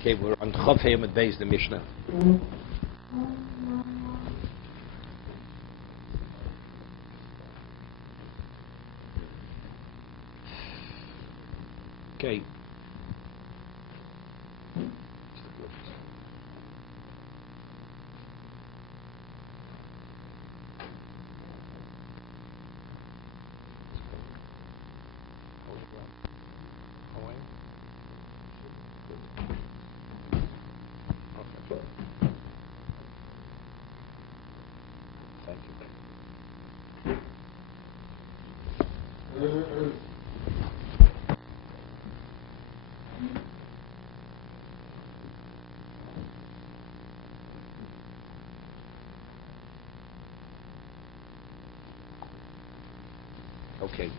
Okay, we're on Chav Hey Amud Beis, the Mishnah. Okay. Okay.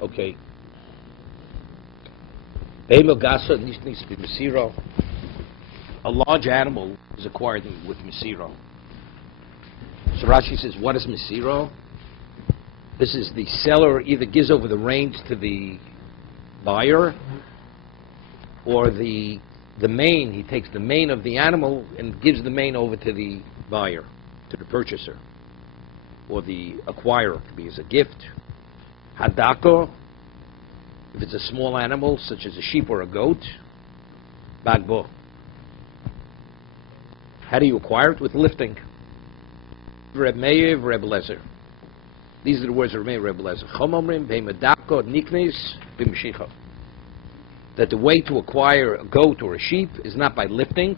Okay. A large animal is acquired with Mesiro. So Rashi says, what is Mesiro? This is the seller either gives over the reins to the buyer, or the mane, he takes the mane of the animal and gives the mane over to the buyer, to the purchaser, or the acquirer. It could be as a gift. Hadako, if it's a small animal, such as a sheep or a goat. Bagbo. How do you acquire it? With lifting. Reb Meir, Reb Lezer. These are the words of Reb Meir, Reb Lezer. Chomomrim, Beimedako, Niknis, Bimshicha. That the way to acquire a goat or a sheep is not by lifting,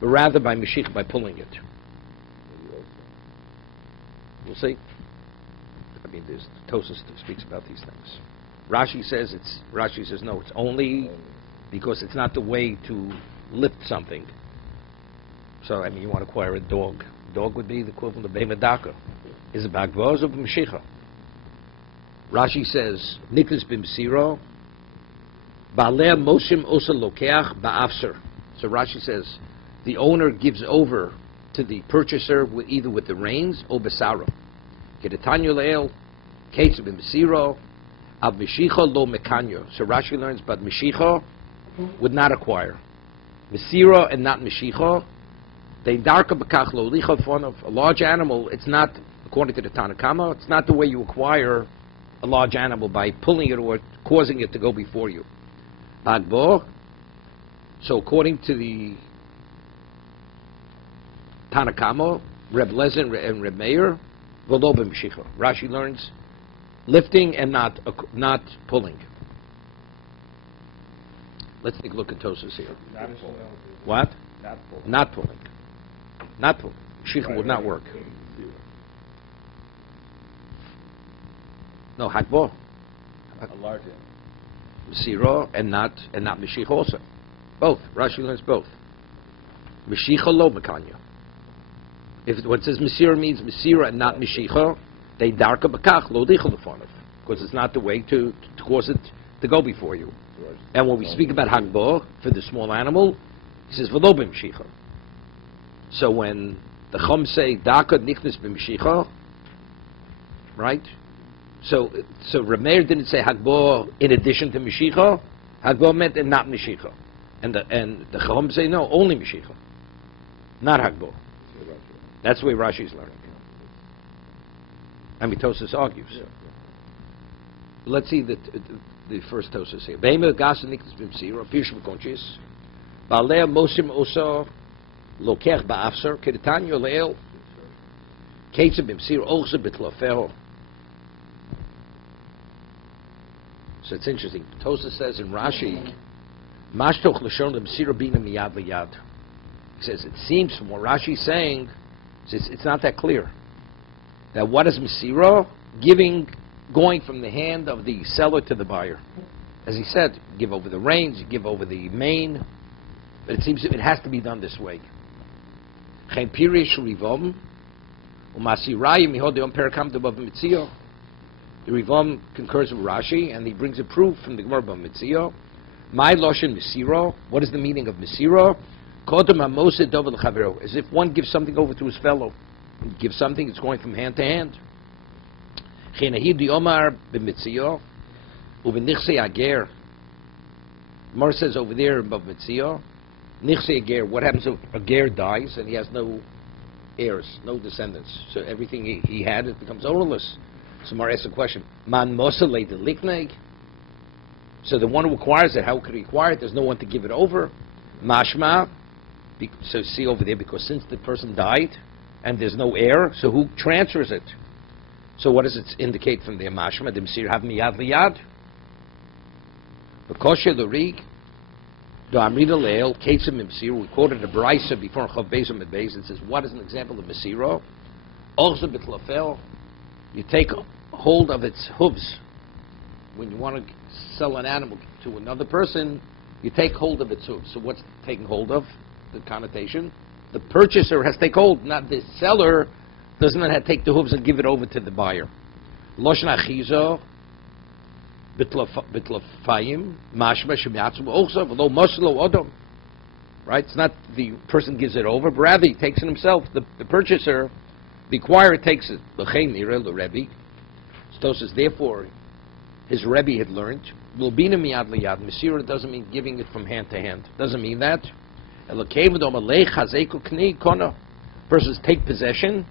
but rather by Mashiach, by pulling it. We'll see. I mean, there's Tosas speaks about these things. Rashi says no, it's only because it's not the way to lift something. So, I mean, you want to acquire a dog. Dog would be the equivalent of Beimedaka. Is it Bagvaz or Mashiach? Rashi says, Niklas b'msiro, Ba'aleh moshim osa lokeach ba'afser. So Rashi says, the owner gives over to the purchaser either with the reins or besaro. Kedetanyo le'el, kates b'msiro, av mishicha lo mekanyo. So Rashi learns, but mishicha would not acquire. Mesiro and not mishicha. They darka b'kach lo licha fon of a large animal. It's not, according to the Tanakama, it's not the way you acquire a large animal by pulling it or causing it to go before you. Agbo. So according to the Tanakama, Reb Lezer and Reb Meir, v'lo b'mshicha. Rashi learns lifting and not pulling. Let's take a look at Tosas here. What? Not pulling. Not pulling. Mshicha would not work. No, Hakbo. A large animal. Mesiro and not Mashiach also. Both. Rashi learns both. Mashiach lo mekanya. If what says Mesiro means Mesiro and not Mashiach, they darka b'kach lo dicha lefonav, because it's not the way to cause it to go before you. And when we speak about Hagbo for the small animal, he says v'lo b'mshicha. So when the Chum say daka nichnas b'mshicha, right? So Rameir didn't say Hagbo in addition to Meshicha. Hagbo meant and not Meshicha. And the Chacham say no, only Meshicha, not Hagbo. That's the way Rashi's learning. I mean, Tosas argues. Let's see the first Tosas here. Beimel gasa niknas b'msiro pirush b'konchis ba'aleh mosim osa lokech ba'afser kedetanyo le'el keitza b'msiro olsa b'tlafero. So it's interesting. Tosas says in Rashi, Mashtoch l'shon l'msiro bina miyad l'yad. He says, it seems from what Rashi's saying, it's not that clear. That what is Mesiro? Going from the hand of the seller to the buyer. As he said, you give over the reins, you give over the mane, but it seems it has to be done this way. Chen pirish rivom, u'masirayim mihodeyom perakam debav mitzio. The Rivam concurs with Rashi, and he brings a proof from the Gemara Mitzio. My loshen Mesiro. What is the meaning of Mesiro? Kodem hamosed dov l'chavero, as if one gives something over to his fellow. give something, it's going from hand to hand. Gemara says over there above Mitzio, Nichse Ager, what happens if a ger dies and he has no heirs, no descendants? So everything he had, it becomes ownerless. So Mar asks a question, Man Mosale de Likneg? So the one who acquires it, how could he acquire it? There's no one to give it over. Mashma, so see over there, because since the person died and there's no heir, so who transfers it? So what does it indicate from there? Mashma, the Msir have miyad liyad. Bekoshe the rig, do Amrina leil, Ketzim Msir, we quoted a Brisa before Chav Bezim at Bez, it says, what is an example of Msiro? Ochza bitlafel, you take hold of its hooves. When you want to sell an animal to another person, you take hold of its hooves. So what's taking hold of? The connotation. The purchaser has to take hold, not the seller doesn't have to take the hooves and give it over to the buyer. Loshen achizo bitlafayim mashma shemiatzu also v'lo moslo odom. Right? It's not the person gives it over, but rather he takes it himself. The purchaser, the acquirer takes it. L'chein nireh l'Rebbe. So says, therefore, his Rebbe had learned, Lubina miyad liyad. Mesira doesn't mean giving it from hand to hand. Doesn't mean that. Persons take possession,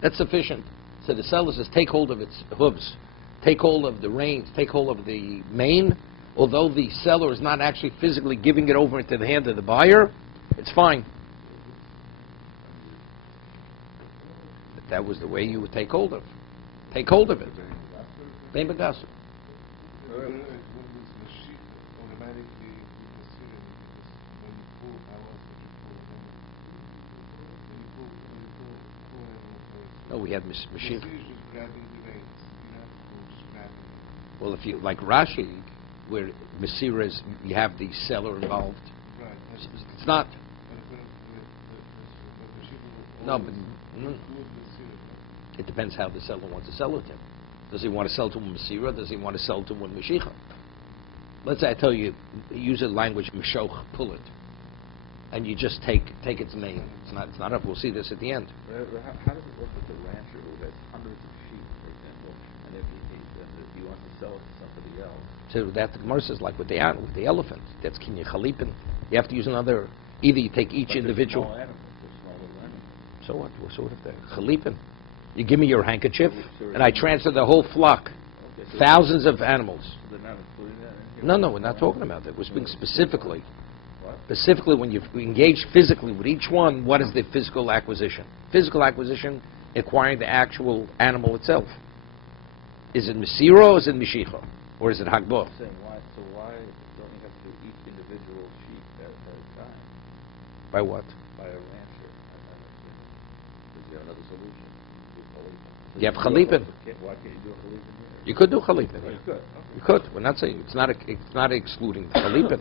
that's sufficient. So the seller says, take hold of its hooves, take hold of the reins, take hold of the mane. Although the seller is not actually physically giving it over into the hand of the buyer, it's fine. But that was the way you would take hold of. Take hold of it. Bein B'Gasser. No, we had machine. Well, if you like Rashi, where Masira is, you have the seller involved. It's not. No, but it depends how the seller wants to sell it to him. Does he want to sell to him Masira? Does he want to sell to him Mashicha? Let's say I tell you, use a language Mashoch, pull it, and you just take its name. It's not up. We'll see this at the end. How does it work with the rancher who has hundreds of sheep, for example, and if he wants to sell it to somebody else? So that the Gemara says, like with the elephant, that's kinyan chalipin. You have to use another. Either you take each individual. Small animals, small little animals. So what? So what if they're chalipin? You give me your handkerchief, and I transfer the whole flock, Okay, so thousands of animals. So they're not including that in here? No, we're not talking about that. We're speaking specifically. What? Specifically, when you engage physically with each one, what is the physical acquisition? Physical acquisition, acquiring the actual animal itself. Is it Mesiro or is it Mishicha? Or is it Hagbah? I'm saying why don't you have to do each individual sheep at a time? By what? By a rancher. Is there another solution? You have Chalipin. Why can't you do a Chalipin here? You could do Chalipin. Oh, you could. Okay. You could. We're not saying it's not excluding the Chalipin.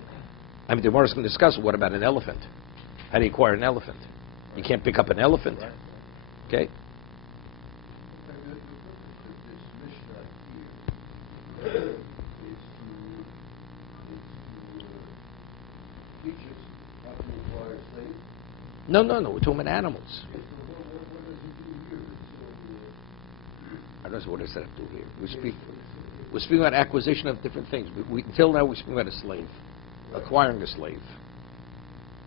I mean, the Gemara is going to discuss what about an elephant? How do you acquire an elephant? You can't pick up an elephant. Right. Okay. No. We're talking about animals. I don't know what does that do here. We're speaking about acquisition of different things. Until now, we're speaking about a slave, acquiring a slave.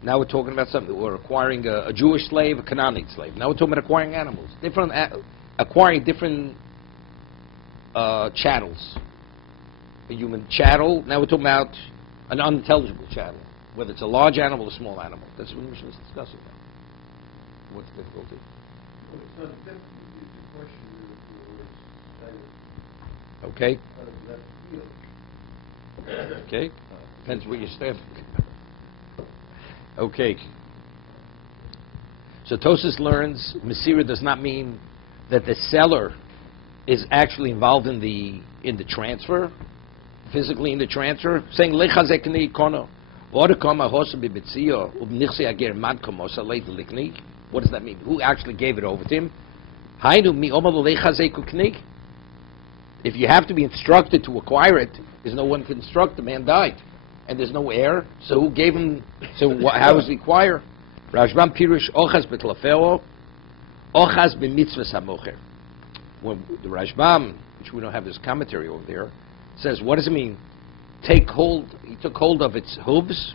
Now we're talking about something. We're acquiring a Jewish slave, a Canaanite slave. Now we're talking about acquiring animals, acquiring different chattels. A human chattel. Now we're talking about an unintelligible chattel, whether it's a large animal or a small animal. That's what the mission is discussing. What's the difficulty? Well, it's not difficult. It's a question of Okay. out of left field. Okay. Depends where you stand. Okay. So Tosas learns Masira does not mean that the seller is actually involved in the transfer, physically in the transfer, saying lechazekni kono. What does that mean? Who actually gave it over to him? If you have to be instructed to acquire it, there's no one to instruct. The man died, and there's no heir. So who gave him? So how was he acquired? Rashbam Pirush Ochas Betlafeo Ochaz b'mitzvahs hamocher. When the Rashbam, which we don't have this commentary over there, says, what does it mean? Take hold. He took hold of its hooves.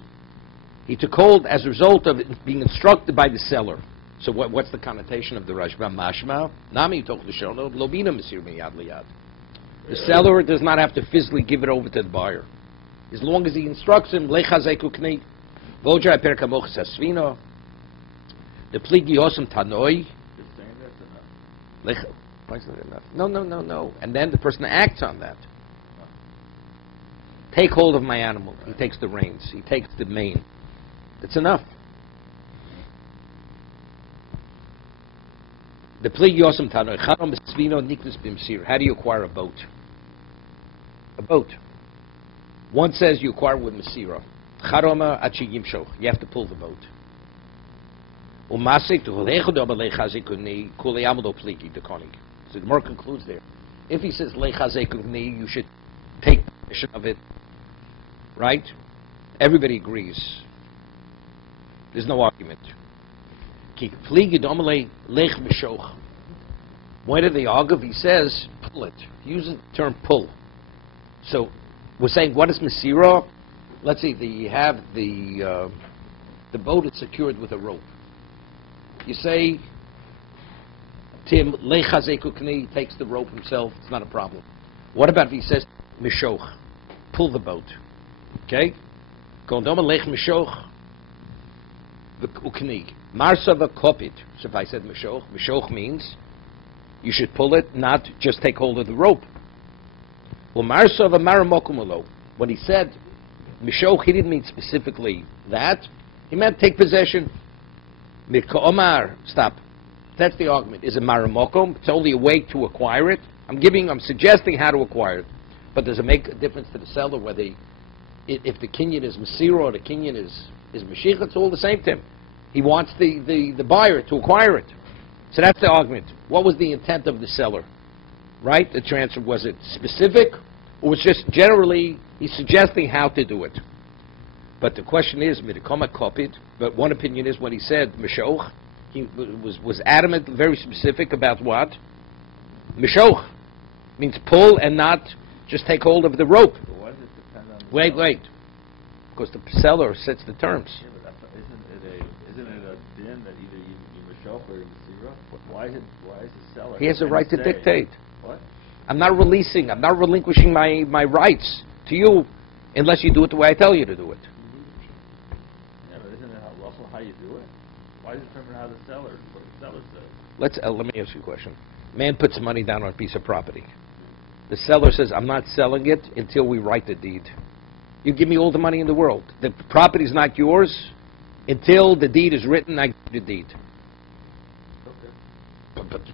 He took hold as a result of it being instructed by the seller. So what's the connotation of the Rashbam? Mashma nami toch l'shono lobina mesir miyad liyad. The seller does not have to physically give it over to the buyer, as long as he instructs him. Lechazeku k'nei v'odra per kamochas hasvino. The pligi yosem tanoi. Just saying that's enough. Why is that enough? No. And then the person acts on that. Take hold of my animal. He takes the reins. He takes the mane. That's enough. The pligi yosem tanoi. Charom b'svino niknus b'msir. How do you acquire a boat? A boat. One says you acquire with Masira. Charoma achigim shoch. You have to pull the boat. So the Gemara concludes there. If he says lechazekuni, you should take possession of it, right? Everybody agrees. There's no argument. Why did they argue? He says pull it. He uses the term pull. So we're saying, what is Masira? Let's see, you have the boat is secured with a rope. You say, Tim, lechazekukni, takes the rope himself, it's not a problem. What about if he says, mishoch, pull the boat? Okay? Kondoma lech mishoch, ukni. Marsava kopit. So if I said mishoch means you should pull it, not just take hold of the rope. Well, marsava maramokumalo. When he said mishoch, he didn't mean specifically that. He meant take possession. Omar, stop. That's the argument. Is it maramokum? It's only a way to acquire it. I'm suggesting how to acquire it. But does it make a difference to the seller whether if the kinyan is masira or the kinyan is mashiach? It's all the same to him. He wants the buyer to acquire it. So that's the argument. What was the intent of the seller? Right? The transfer, was it specific? Or was just generally he's suggesting how to do it? But the question is, midikoma kopid. But one opinion is when he said mishoch, he was adamant, very specific about what? Mishoch means pull and not just take hold of the rope. But why does it depend on the Wait. Because the seller sets the terms. Yeah, but isn't it a din that either you mishoch or you masira? Why is the seller? He has a right to dictate. What? I'm not relinquishing my rights to you unless you do it the way I tell you to do it. Yeah, but isn't it how you do it? Why does it determine how what the seller says? Let me ask you a question. Man puts money down on a piece of property. The seller says, I'm not selling it until we write the deed. You give me all the money in the world. The property is not yours until the deed is written, I give you the deed. Okay.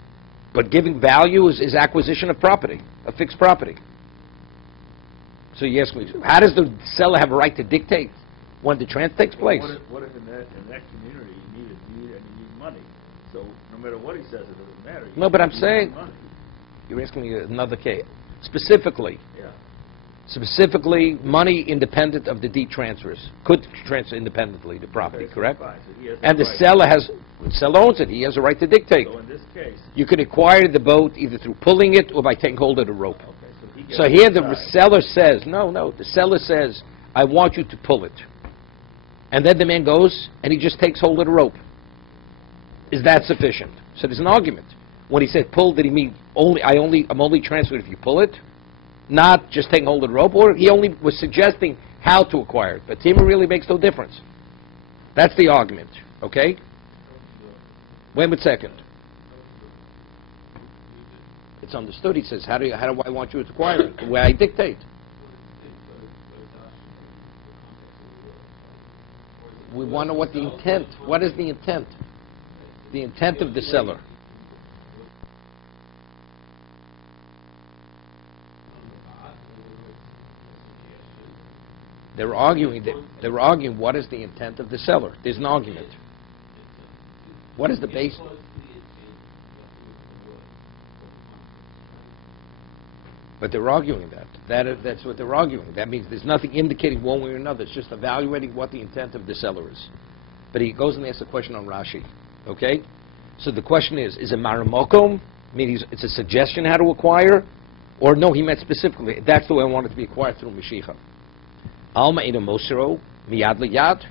But giving value is acquisition of property, a fixed property. So you ask me, how does the seller have a right to dictate when the transfer takes place? What if in that community you need a deed and you need money? So no matter what he says, it doesn't matter. No, but I'm need saying, money. you're asking me another case. Specifically, Yeah. money independent of the deed transfers. Could transfer independently the property, Okay, so correct? fine. So he has And the right. seller owns it. He has a right to dictate. So in this case, You could acquire the boat either through pulling it or by taking hold of the rope. okay, so he gets So here the decide. seller says, the seller says, I want you to pull it. And then the man goes and he just takes hold of the rope. Is that sufficient? So there's an argument. When he said pull, did he mean I'm only transferred if you pull it? Not just taking hold of the rope? Or he only was suggesting how to acquire it. But to him it really makes no difference. That's the argument. Okay? Wait a second. It's understood. He says, how do I want you to acquire it? The way I dictate. We want to know what the intent. What is the intent? The intent of the seller. They're arguing what is the intent of the seller. There's an argument. What is the base? But they're arguing that. That's what they're arguing. That means there's nothing indicating one way or another. It's just evaluating what the intent of the seller is. But he goes and asks a question on Rashi. Okay? So the question is it maramokom? Meaning it's a suggestion how to acquire? Or no, he meant specifically, that's the way I want it to be acquired through Mashiach. Alma ina mosiro, miyad liyad.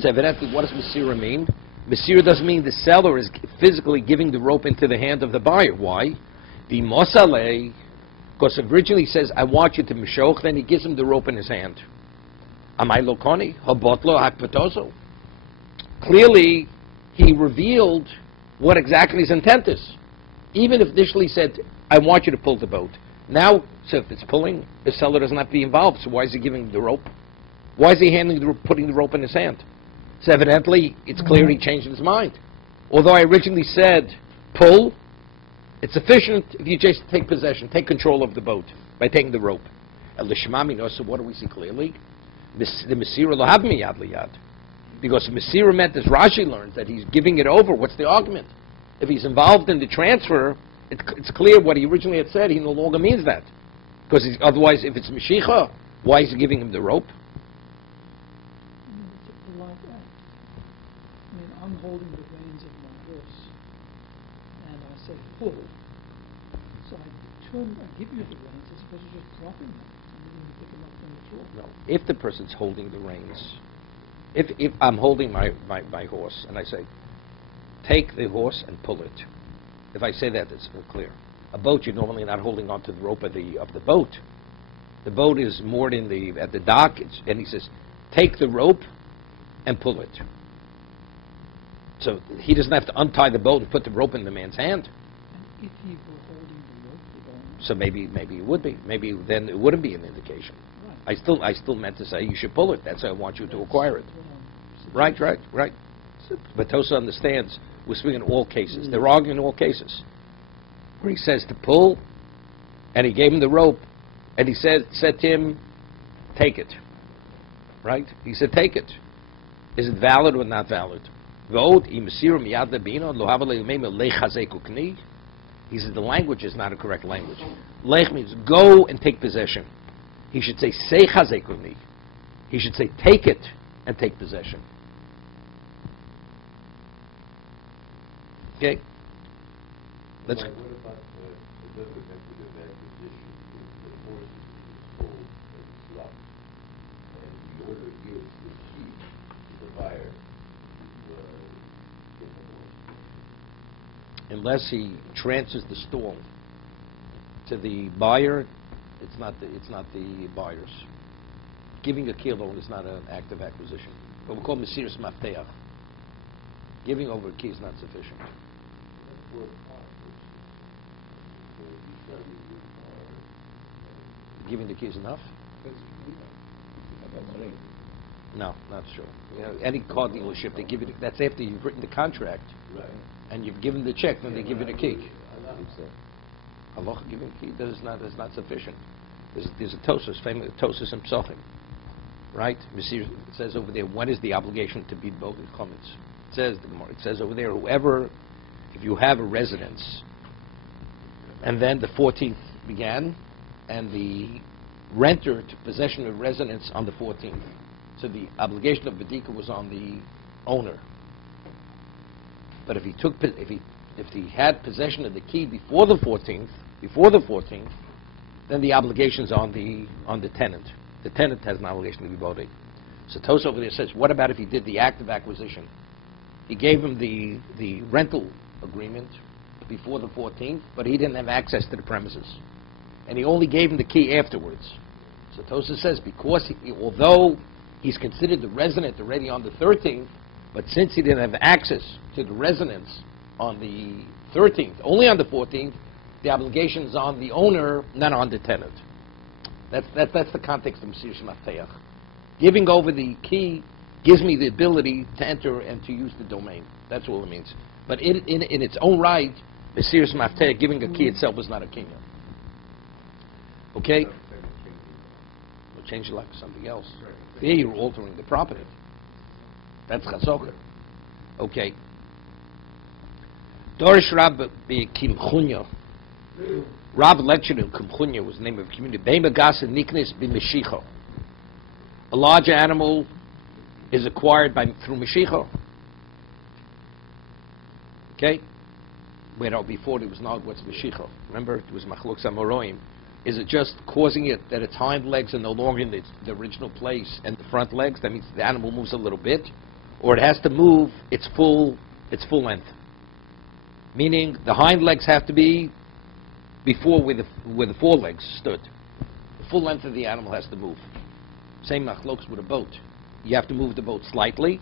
So evidently, what does Masira mean? Masira doesn't mean the seller is physically giving the rope into the hand of the buyer. Why? The mosale, because originally he says, I want you to mishoch, then he gives him the rope in his hand. Amai lokoni, habotlo hakpatoso. Clearly, he revealed what exactly his intent is. Even if initially he said, I want you to pull the boat. Now, so if it's pulling, the seller doesn't have to be involved, so why is he giving the rope? Why is he putting the rope in his hand? So evidently, it's clear he changed his mind. Although I originally said, pull, it's sufficient if you just take possession, take control of the boat by taking the rope. El Lishmami knows, so what do we see clearly? The Masira lo have miyad liyad. Because Masira meant, as Rashi learns, that he's giving it over. What's the argument? If he's involved in the transfer, it's clear what he originally had said, he no longer means that. Because otherwise, if it's Mashiach, why is he giving him the rope? It's a polite act. I mean, I'm holding the reins of my horse, and I say, pull. So I give you the reins as opposed to just dropping them. So I'm going to pick them up from the floor. No. If the person's holding the reins, if I'm holding my horse, and I say, take the horse and pull it. If I say that, it's clear. A boat, you're normally not holding onto the rope of the boat. The boat is moored at the dock, and he says, take the rope and pull it. So he doesn't have to untie the boat and put the rope in the man's hand. And if he were holding the rope, the owner, So maybe it would be. Maybe then it wouldn't be an indication. right. I still meant to say you should pull it. That's how I want you to acquire it. That's what I'm suggesting. Right. But Tosa understands we're speaking in all cases. They're arguing in all cases. Where he says to pull, and he gave him the rope, and he said to him, take it. Right? He said, take it. Is it valid or not valid? He said the language is not a correct language. Lech means go and take possession. He should say chazekuni. He should say take it and take possession. Okay? Let's. What about the other method of acquisition? The horse is sold as slop, and the owner gives the sheep to the buyer to get the horse. Unless he transfers the stall to the buyer, it's not the buyer's. Giving a kilo is not an act of acquisition. What we call mesiras mafteach. Giving over a key is not sufficient. That's worth parshas. So if you start using Giving the keys enough? that's No, not sure. You know, any car dealership, they give you that's after you've written the contract right. and you've given the check, then they give you the key. I Allah giving the key is not sufficient. There's a Tosus, famous Tosus and Psochim, right? It says over there, when is the obligation to be both comments? It says over there, whoever, if you have a residence, and then the 14th began, and the renter took possession of residence on the 14th. So the obligation of Badika was on the owner. But if he had possession of the key before the 14th, then the obligation's on the tenant. The tenant has an obligation to be bodhi. So Tos over there says, what about if he did the act of acquisition? He gave him the rental agreement before the 14th, but he didn't have access to the premises. And he only gave him the key afterwards. So Tosa says, because although he's considered the resident already on the 13th, but since he didn't have access to the residence on the 13th, only on the 14th, the obligation is on the owner, not on the tenant. That's the context of Mesiras Mafteach. Giving over the key gives me the ability to enter and to use the domain. That's all it means. But in its own right, Mesiras Mafteach, giving a key itself is not a kinyan. Okay? We'll change the life to something else. Here you're altering the property. That's chasoker. Okay. Dorish Rab Kimchunya. Rab lectured in Kimchunya was the name of the community. Beimagasa Niknes B'Meshicha. A larger animal is acquired through Meshicha. Okay? before there was not what's Mashiach. Remember, it was Machlok Samoroim. Is it just causing it that its hind legs are no longer in the original place and the front legs? That means the animal moves a little bit, or it has to move its full length. Meaning the hind legs have to be before where the forelegs stood. The full length of the animal has to move. Same machloks with a boat. You have to move the boat slightly,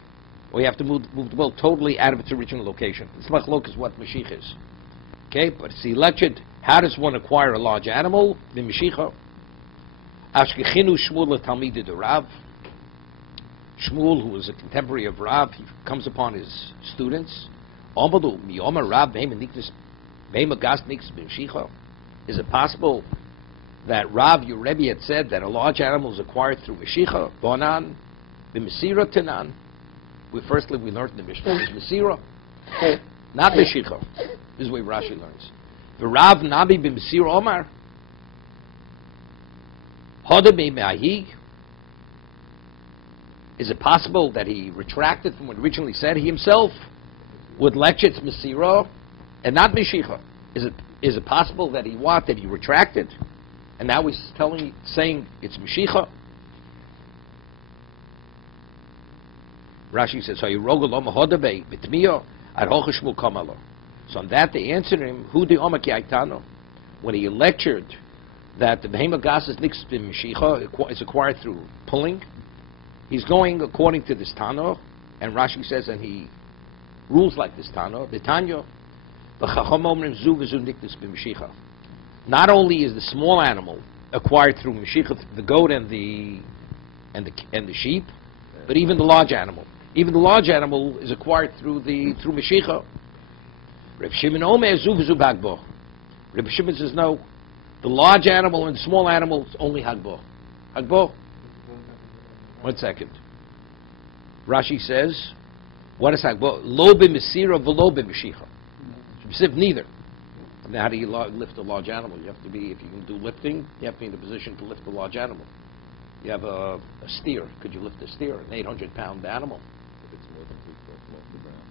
or you have to move the boat totally out of its original location. This machlok is what Mashiach is. Okay, but see, lectured. How does one acquire a large animal? The Mashiach. Ashkechinu Shmuel Talmid de Rav. Shmuel, who was a contemporary of Rav, he comes upon his students. Amadu miyoma Rav behemoniknis behemogasniknis b'Mashiach. Is it possible that Rav, your Rebbe, had said that a large animal is acquired through Mashiach? Bonan b'Mesira Tanan. We learned in the Mishnah is Mesira, not Mashiach. This is the way Rashi learns. The Rav Nabi b'Mesira Omar. Hoda be'Mahi. Is it possible that he retracted from what he originally said? He himself would lecture it's Mesira and not Mashiach. Is it possible that he retracted, and now he's saying it's Mashiach? Rashi says, so on that they answered him, when he lectured that the Behema Gas is Nix Mashiach is acquired through pulling, he's going according to this Tano, and Rashi says, and he rules like this Tano, the Tanya, not only is the small animal acquired through Mashiach, the goat and the sheep, but even the large animal. Even the large animal is acquired through Mashiach. Reb Shimon Omer Zuv Hagbo. Reb Shimon says no. The large animal and the small animal is only Hagbo. Hagbo. 1 second. Rashi says, what is Hagbo? Lo b'Mesira v'lo b'Mashiach. Neither. Now, how do you lift a large animal? You have to be, if you can do lifting, you have to be in a position to lift a large animal. You have a steer. Could you lift a steer, an 800-pound animal? If it's more than 2 foot off the ground.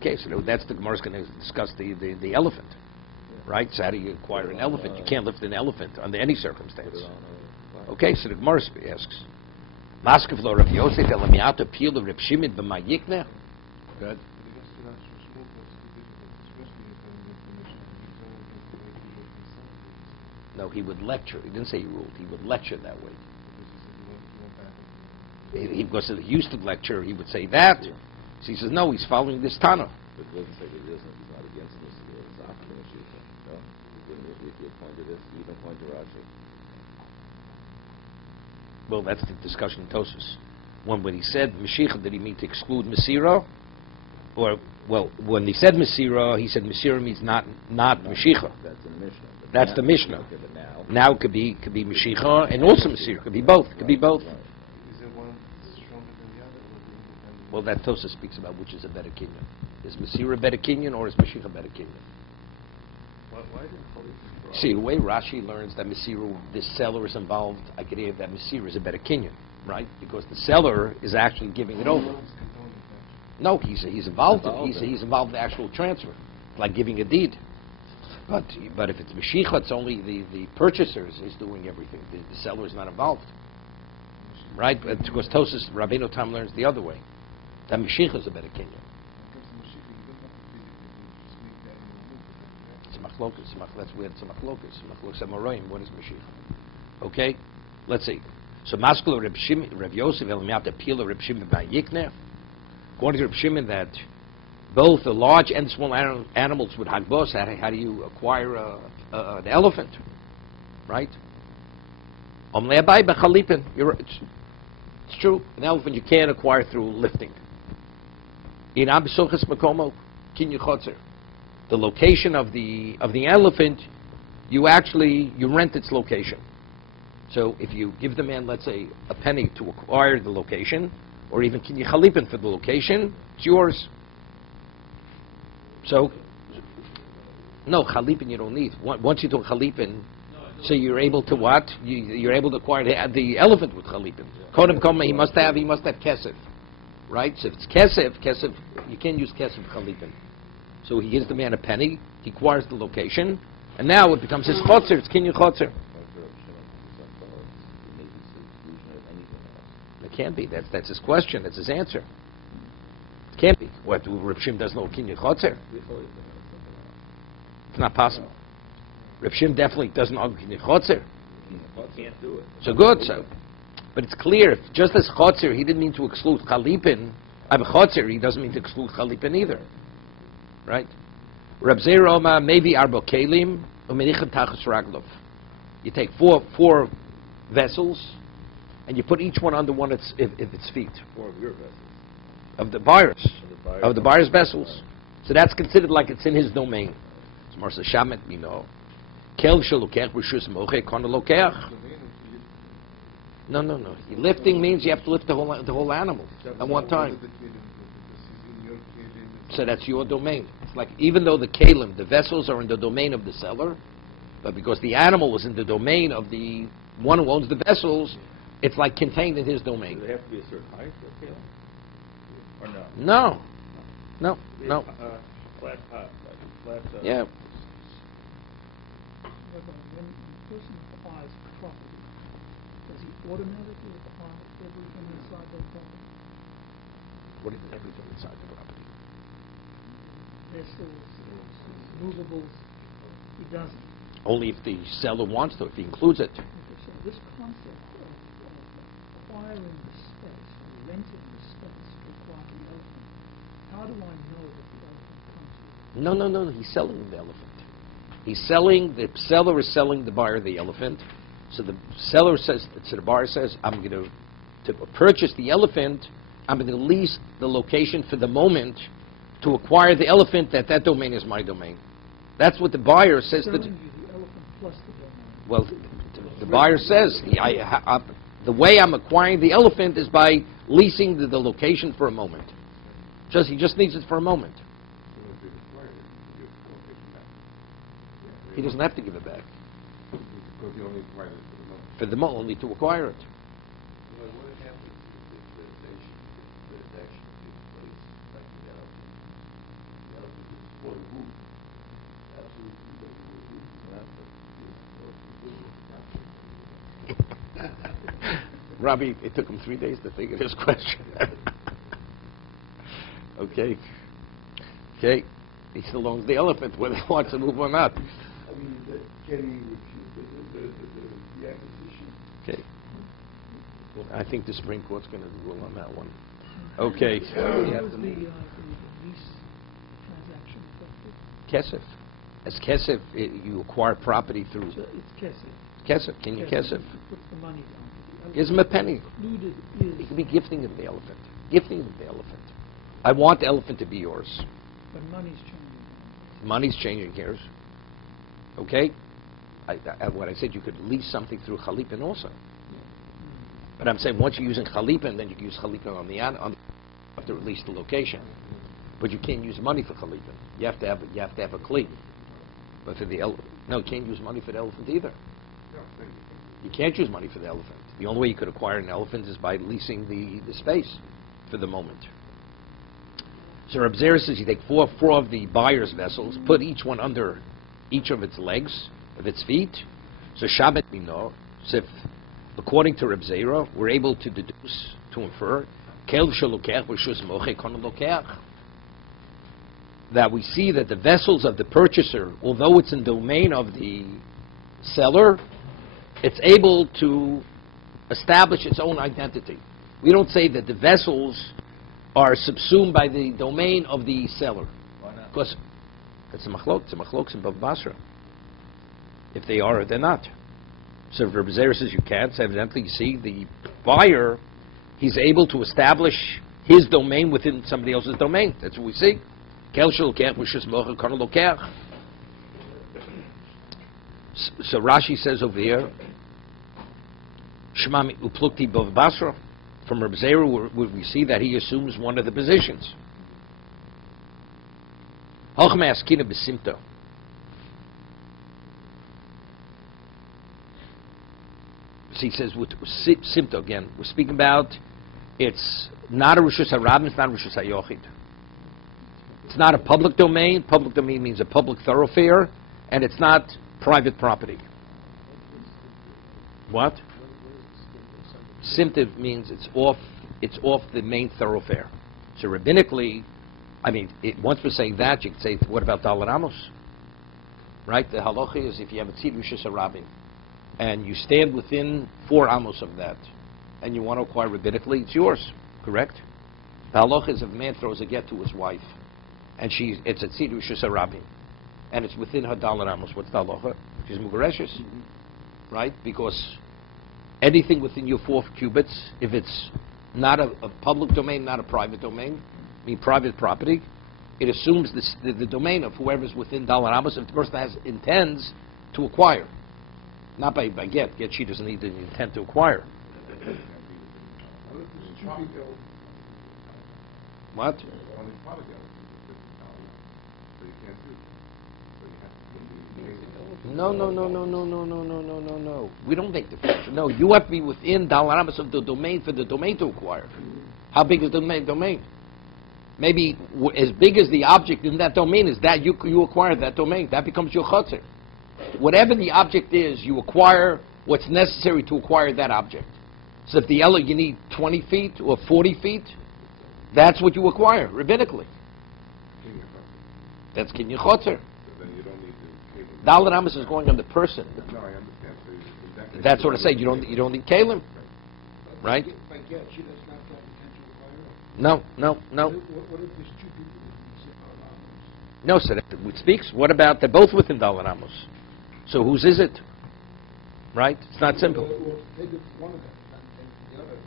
Okay, so that's the Gemara's going to discuss the elephant, right? So how do you acquire an elephant? You can't lift an elephant under any circumstance. Okay, so the Gemara asks, Maskevlo Rav Yosef Elamiata Pila Reb Shimon b'Mayikne. Good. No, he would lecture. He didn't say he ruled. He would lecture that way. Because he used to lecture, he would say that. So he says, no, he's following this Tana. But it doesn't say that he's not against this. It's not the Mashiach. No? If you point to this, you even point to Rashi. Well, that's the discussion in Tosfos. When he said Mashiach, did he mean to exclude Mesira? Or, well, when he said Mesira, he said Mesira means not Mashiach. That's in the Mishnah. That's the Mishnah. Okay, but Now it could be Mashiach and also Mesira. Could be both. Could be both. Right. Is it one stronger than the other, or do it depend on- Well, that Tosfos speaks about which is a better kinyan. Is Mesira a better kinyan or is Mashiach a better kinyan? Why did Chalitza See, the way Rashi learns that Mesira, this seller is involved, I could hear that Mesira is a better kinyan, right? Because the seller is actually giving it over. No, he's involved. He's involved in the actual transfer, like giving a deed. But if it's Mashiach, it's only the purchaser is doing everything. The seller is not involved, right? But because Tosfos Rabbeinu Tam learns the other way, that Mashiach is a better kinyan. It's machlokas. That's weird. It's a machlokas. Machlokas Amoraim. What is Mashiach? Okay, let's see. So Maskelo Reb Yosef Elamiata Pila Reb Shimon B'Yikner. According to Reb Shimon, that both the large and small animals would hagbos. How do you acquire an elephant, right? It's true. An elephant you can't acquire through lifting. In Abisochas Makomo Kinyu Chotzer, the location of the elephant, you rent its location. So if you give the man, let's say, a penny to acquire the location, or even Kinyu Chalipin for the location, it's yours. So, no, Chalipin you don't need. Once you do Chalipin, so you're able to what? You're able to acquire the elephant with Chalipin. Kodem Koma, he must have Kesef. Right? So if it's Kesef, you can't use Kesef Chalipin. So he gives the man a penny, he acquires the location, and now it becomes his chotzer, it's kinyan chotzer. It can't be. That's his question. That's his answer. It can't be. What, Reb Shim doesn't know kinyan chotzer? It's not possible. Reb Shim definitely doesn't know kinyan chotzer. Can't do it. So good. So, but it's clear. If just as chotzer, he didn't mean to exclude chalipin. Chotzer, he doesn't mean to exclude chalipin either. Right? Reb Zeir Oma maybe arbo kelim umenichem tachas raglov. You take four vessels, and you put each one under one of its feet. 4 of your vessels. Of the buyers. Of The buyer's vessels. So that's considered like it's in his domain. It's Marsa Shamet, we know. Kel shalokech rishus moche kon lokech. No. Lifting means you have to lift the whole animal at one time. So that's your domain. It's like even though the kalim, the vessels are in the domain of the seller, but because the animal was in the domain of the one who owns the vessels, it's like contained in his domain. Do they have to be a certain height for a kale? Or no? No. Flat top. Flat top. Yeah. When a person acquires property, does he automatically acquire everything inside that property? What is everything inside the property? Vessels, movables, he doesn't. Only if the seller wants to, if he includes it. Okay, so this concept of acquiring the space, or renting the space to acquire the elephant, how do I know that the elephant comes with? No. He's selling the elephant. The seller is selling the buyer the elephant. So the seller says, so the buyer says, I'm going to purchase the elephant, I'm going to lease the location for the moment to acquire the elephant, that domain is my domain. That's what the buyer says. Selling you the elephant plus the domain. Well, the buyer says, the way I'm acquiring the elephant is by leasing the location for a moment. He just needs it for a moment. He doesn't have to give it back. Because he only acquired it For the moment, only to acquire it. What happens if the transaction takes place like the elephant? The elephant is for the root. Absolutely. Robbie, it took him 3 days to think of his question. Okay. He still owns the elephant, whether he wants to move or not. I mean, can he refuse the acquisition? Okay. I think the Supreme Court's going to rule on that one. Okay. How is the lease transaction effective? Kesef. As Kesef, you acquire property through So it's kesef. Kesef. Can you Kesef? Puts the money down. Gives him a penny. Included It is, could be gifting him the elephant. Gifting him the elephant. I want the elephant to be yours. but money's changing. Money's changing here. Okay? What I said, you could lease something through Chalipin also. But I'm saying once you're using Chalipin, then you can use Chalipin on the have to release the location. But you can't use money for Chalipin. You have to have a Kli. But for the elephant, no, you can't use money for the elephant either. You can't use money for the elephant. The only way you could acquire an elephant is by leasing the space for the moment. So Reb Zera says you take four of the buyer's vessels, put each one under each of its legs, of its feet. So Shabbat we know. So if, according to Reb Zera, we're able to deduce, to infer, Kel shalokech v'shus moche kon lokech, that we see that the vessels of the purchaser, although it's in domain of the seller, it's able to establish its own identity. We don't say that the vessels are subsumed by the domain of the seller. Why not? Because it's a machlok in Bava Basra. If they are or they're not. So if Reb Zera says you can't, so evidently you see the buyer, he's able to establish his domain within somebody else's domain. That's what we see. So Rashi says over here, Shema uplukti Bava Basra. From Reb Zera, we see that he assumes one of the positions. Hochme askina besimto. So he says with simto again. We're speaking about it's not a rishus harabim, it's not a rishus hayochid. It's not a public domain. Public domain means a public thoroughfare, and it's not private property. What? Simtiv means it's off the main thoroughfare. So rabbinically, once we're saying that, you could say, what about Dalar Amos? Right? The halacha is if you have a tzid rishus harabim, and you stand within 4 amos of that, and you want to acquire rabbinically, it's yours, correct? The halacha is if a man throws a get to his wife, and it's a tzid rishus harabim, and it's within her Dalar Amos. What's the halacha? She's mugareshes, right? Because anything within your 4 cubits, if it's not a public domain, not a private domain, private property, it assumes the domain of whoever's within Dalar Amos if the person intends to acquire. Not by get. Get, she doesn't need the intent to acquire. What? No. We don't make the future. No, you have to be within Dalar Amos of the domain for the domain to acquire. How big is the domain? Maybe as big as the object in that domain is that you acquire that domain. That becomes your chotzer. Whatever the object is, you acquire what's necessary to acquire that object. So if you need 20 feet or 40 feet, that's what you acquire, rabbinically. That's kinyan chotzer. Dalar Amos is going on the person. No, I understand. So That's what I say. You don't need kalim, right? By get, she does not have potential acquire. No. What if there's 2 people within Dalar Amos? No, so it speaks. What about they're both within Dalar Amos? So whose is it? Right? It's not simple. Well, take one of them, not take the other.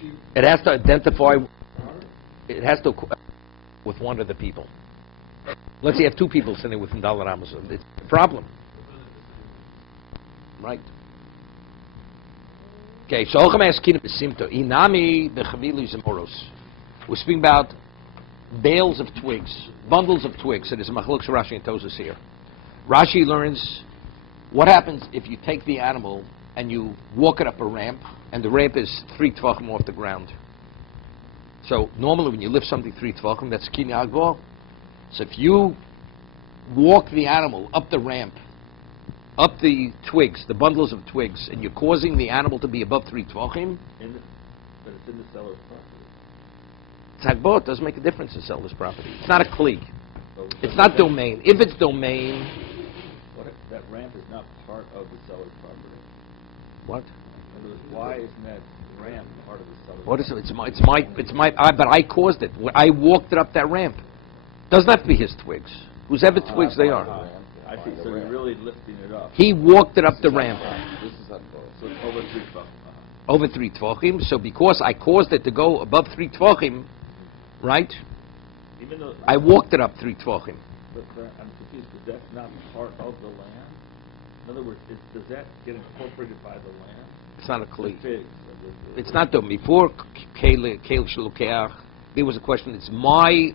She, It has to identify. It has to with one of the people. Let's say you have 2 people sitting within Dalar Amos. It's a problem. Right. Okay, so we're speaking about bales of twigs, bundles of twigs. So there's a machlokes Rashi and Tosas here. Rashi learns what happens if you take the animal and you walk it up a ramp, and the ramp is 3 tvachim off the ground. So normally when you lift something 3 tvachim, that's kinyan agbo. So if you walk the animal up the ramp, up the twigs, the bundles of twigs, and you're causing the animal to be above 3 tvachim, But it's in the seller's property. it's hagbot. It doesn't make a difference to seller's property. It's not a kli. So It's not domain. If it's domain, What if that ramp is not part of the seller's property? what? In other words, why isn't that ramp part of the seller's What is property? it? It's my. But I caused it. I walked it up that ramp. Doesn't have to be his twigs. Whosever twigs they are. I see, so you're really lifting it up. He walked it up the ramp. This is unquote. So it's over 3 bucks. Over 3 tvachim. So because I caused it to go above 3 tvachim, right? Even though, I walked it up 3 tvachim. but I'm confused, because that's not part of the land? In other words, does that get incorporated by the land? It's not a The kli. figs. It's not domain. Before Kale Shlukeach, there was a question. It's my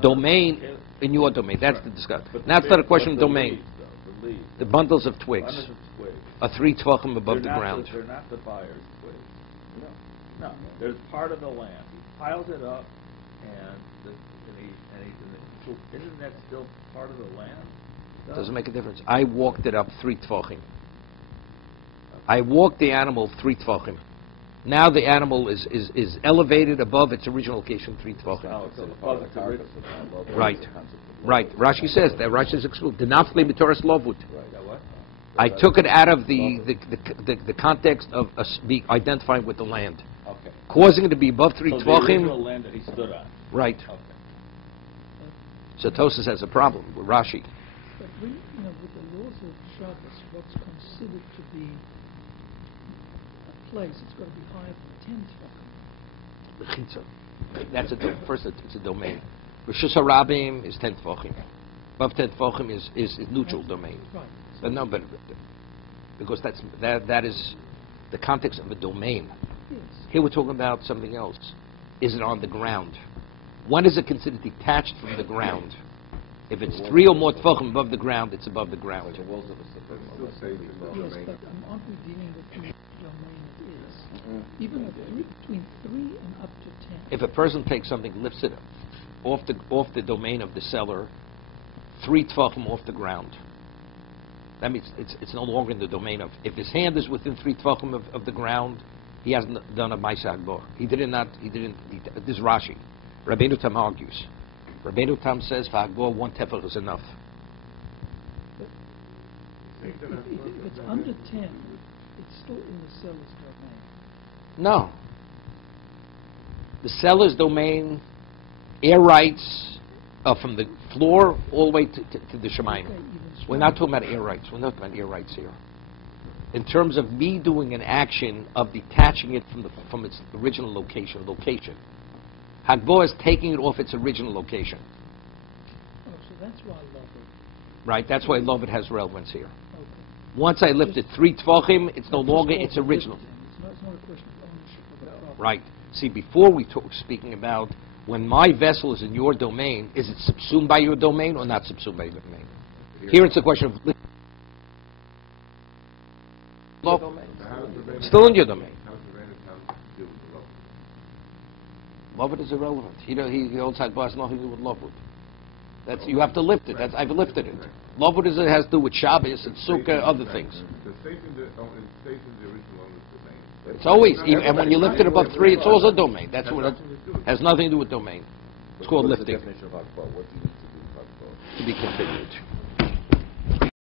domain in your domain. That's the discussion. But Now it's not a question of the domain. leaves, though, the leaves. The bundles of twigs Bundles of twigs. are 3 tvachim above the They're not ground. They're not the buyer's twigs. No. There's part of the land. He piles it up, and so isn't that still part of the land? No. Doesn't make a difference. I walked it up 3 tvachim. I walked the animal 3 tvachim. Now the animal is elevated above its original location 3 tvachim. Oh, so above the carcass. Right. Right. Rashi says that. Rashi is excluded. Denafli b'toras lovut. That what? I took it out of the context of identifying with the land, Okay. causing it to be above 3 So the original tvachim. land that he stood on. Right. Okay. So Tosas has a problem with Rashi. But with the laws of Shabbos, what's considered to be a place, it's got to be higher than 10 tvachim. That's first. It's a domain. Rishus harabim is 10 tvachim. Above 10 tvachim is neutral domain. Right. But no, but because that is the context of a domain. Yes. Here we're talking about something else. Is it on the ground? When is it considered detached from the ground? If it's 3 or more tvachim above the ground, it's above the ground. Still saying it's not Yes, domain. but aren't we dealing with the domain it is? Even between 3 and up to 10. If a person takes something, lifts it up, off the domain of the seller, 3 tefachim off the ground. That means it's no longer in the domain of. If his hand is within 3 tefachim of the ground, he hasn't done a ma'aseh hagbor. This is Rashi. Rabbeinu Tam argues. Rabbeinu Tam says for hagbor 1 tefach is enough. If it's under 10, it's still in the seller's domain. No. The seller's domain, air rights from the floor all the way to the Shemayim. Okay, We're not talking about air rights. We're not talking about air rights here. In terms of me doing an action of detaching it from its original location. Hagbor is taking it off its original location. Oh, so that's why I love it. Right? That's why love it has relevance here. Okay. Once I lift it 3 tvachim, it's no longer its original. It's not a question of ownership of the property. Right. See, before we talk speaking about when my vessel is in your domain, is it subsumed by your domain or not subsumed by your domain? Here it's a question of love. Still in your domain. Love it is irrelevant. He owns Hagbor has nothing to do with love it. That's you have to lift it. I've lifted it. Love it has to do with Shabbos and Sukkah, other things. It's always, and when you lift it above 3, it's also domain. That's what it has nothing to do with domain. It's called lifting. Definition of Hagbor. What do you need to do with Hagbor? To be continued.